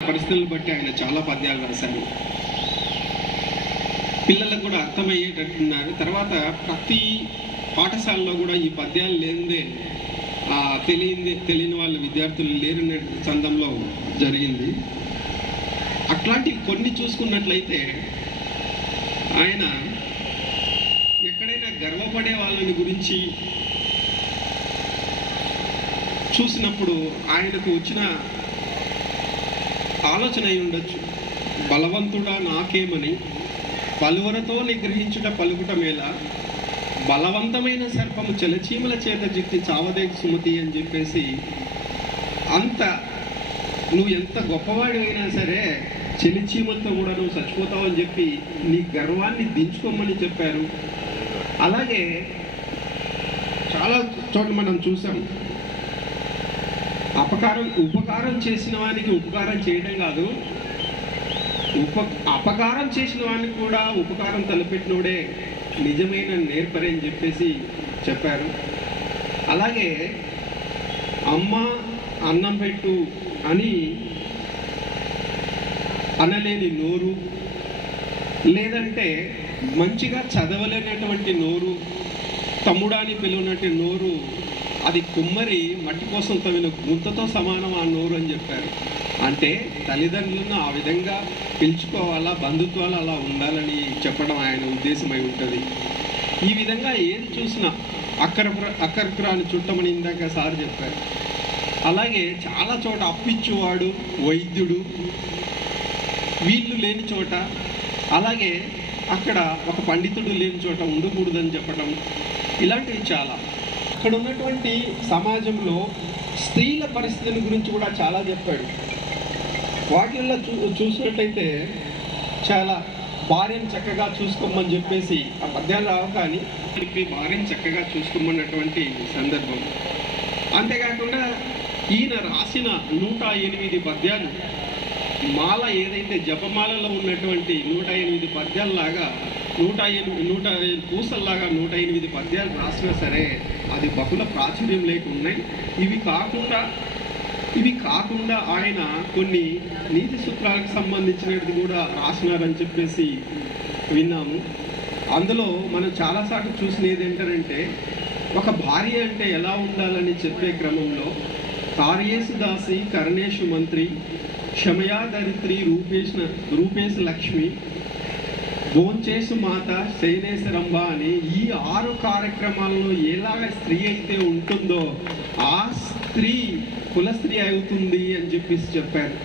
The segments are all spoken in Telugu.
పరిస్థితులను బట్టి ఆయన చాలా పద్యాలు రాశారు. పిల్లలకు కూడా అర్థమయ్యేటట్టున్నారు. తర్వాత ప్రతి పాఠశాలలో కూడా ఈ పద్యాలు లేనిదే ఆ, తెలియంది తెలియని వాళ్ళ విద్యార్థులు లేరనే సందంలో జరిగింది. అట్లాంటివి కొన్ని చూసుకున్నట్లయితే ఆయన ఎక్కడైనా గర్వపడే వాళ్ళని గురించి చూసినప్పుడు ఆయనకు వచ్చిన ఆలోచన అయి ఉండొచ్చు. బలవంతుడా నాకేమని? పలువరతో నిగ్రహించుట పలుకుట మేళ బలవంతమైన సర్పము చెలచీమల చేత జిక్కి చావదే సుమతి అని చెప్పేసి అంత నువ్వు ఎంత గొప్పవాడివైనా సరే చెలిచీమలతో కూడా నువ్వు చచ్చిపోతావు అని చెప్పి నీ గర్వాన్ని దించుకోమని చెప్పారు. అలాగే చాలా చోట్ల మనం చూసాం. అపకారం ఉపకారం చేసిన వానికి ఉపకారం చేయడం కాదు. ఉప అపకారం చేసిన వానికి కూడా ఉపకారం తలపెట్టినోడే నిజమైన నేర్పరి అని చెప్పేసి చెప్పారు. అలాగే అమ్మ అన్నం పెట్టు అని అనలేని నోరు లేదంటే మంచిగా చదవలేనటువంటి నోరు తమ్ముడాని పిలువనటువంటి నోరు అది కుమ్మరి మట్టి కోసం తవ్విన గుంతతో సమానం ఆ నోరు అని చెప్పారు. అంటే తల్లిదండ్రులను ఆ విధంగా పిలుచుకోవాలా బంధుత్వాలు అలా ఉండాలని చెప్పడం ఆయన ఉద్దేశమై ఉంటుంది. ఈ విధంగా ఏది చూసినా అక్కర అక్కరకురాని చుట్టమని ఇందాక సార్ చెప్పారు. అలాగే చాలా చోట అప్పిచ్చువాడు వైద్యుడు వీళ్ళు లేని చోట అలాగే అక్కడ ఒక పండితుడు లేని చోట ఉండకూడదని చెప్పడం ఇలాంటివి చాలా. అక్కడ ఉన్నటువంటి సమాజంలో స్త్రీల పరిస్థితుల గురించి కూడా చాలా చెప్పాడు. వాటిల్లో చూ చూసినట్టయితే చాలా భార్యను చక్కగా చూసుకోమని చెప్పేసి ఆ పద్యాలు రావు కానీ చెప్పి భార్యను చక్కగా చూసుకోమన్నటువంటి సందర్భం. అంతేకాకుండా ఈయన రాసిన నూట ఎనిమిది పద్యాలు మాల ఏదైతే జపమాలలో ఉన్నటువంటి నూట ఎనిమిది పద్యాలలాగా నూట ఎనిమిది నూట పూసల్లాగా నూట ఎనిమిది పద్యాలు రాసినా సరే అది బహుళ ప్రాచుర్యం లేకున్నాయి ఇవి కాకుండా ఇవి కాకుండా ఆయన కొన్ని నీతి సూత్రాలకు సంబంధించినది కూడా రాసినారని చెప్పేసి విన్నాము. అందులో మనం చాలాసార్లు చూసినది ఏంటంటే ఒక భార్య అంటే ఎలా ఉండాలని చెప్పే క్రమంలో కార్యేసు దాసి కర్ణేషు మంత్రి క్షమయా ధరిత్రి రూపేష్ రూపేశ లక్ష్మి భోంచేసు మాత శైనేశ్వరంబ అని ఈ ఆరు కార్యక్రమాల్లో ఎలాగ స్త్రీ అయితే ఉంటుందో ఆ స్త్రీ కుల స్త్రీ అవుతుంది అని చెప్పేసి చెప్పారు.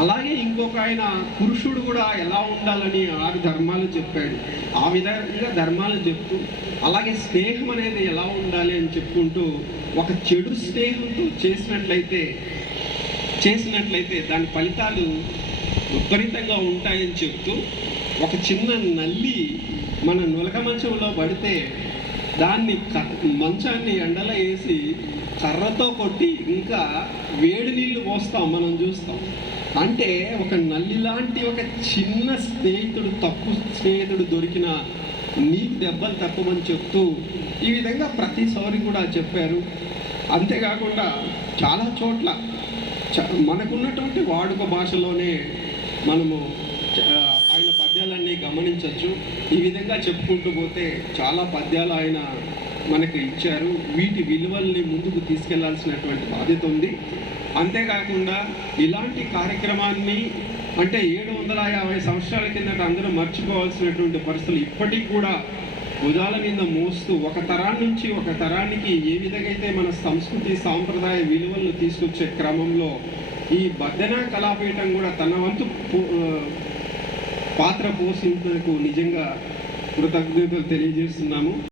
అలాగే ఇంకొక ఆయన పురుషుడు కూడా ఎలా ఉండాలని ఆరు ధర్మాలు చెప్పాడు. ఆ విధంగా ధర్మాలు చెప్తూ అలాగే స్నేహం అనేది ఎలా ఉండాలి అని చెప్పుకుంటూ ఒక చెడు స్నేహంతో చేసినట్లయితే చేసినట్లయితే దాని ఫలితాలు విపరీతంగా ఉంటాయని చెప్తూ ఒక చిన్న నల్లి మన నులక మంచంలో పడితే దాన్ని క మంచాన్ని ఎండలో వేసి కర్రతో కొట్టి ఇంకా వేడి నీళ్ళు పోస్తాం మనం చూస్తాం. అంటే ఒక నల్లి లాంటి ఒక చిన్న స్నేహితుడు తప్పు స్నేహితుడు దొరికిన నీకు దెబ్బలు తప్పమని చెప్తూ ఈ విధంగా ప్రతిసారి కూడా చెప్పారు. అంతేకాకుండా చాలా చోట్ల చ- మనకున్నటువంటి వాడుక భాషలోనే మనము గమనించవచ్చు ఈ విధంగా చెప్పుకుంటూ పోతే చాలా పద్యాలు ఆయన మనకు ఇచ్చారు. వీటి విలువల్ని ముందుకు తీసుకెళ్ళాల్సినటువంటి బాధ్యత ఉంది. అంతేకాకుండా ఇలాంటి కార్యక్రమాన్ని అంటే ఏడు వందల యాభై సంవత్సరాల కిందట అందరూ మర్చిపోవాల్సినటువంటి పరిస్థితులు ఇప్పటికి కూడా భుజాల మీద మోస్తూ ఒక తరాన్ని నుంచి ఒక తరానికి ఏ విధంగా అయితే మన సంస్కృతి సాంప్రదాయ విలువలను తీసుకొచ్చే క్రమంలో ఈ బద్దన కళాపీఠం కూడా తన వంతు పాత్ర పోషించకు నిజంగా కృతజ్ఞతలు తెలియజేస్తున్నాము.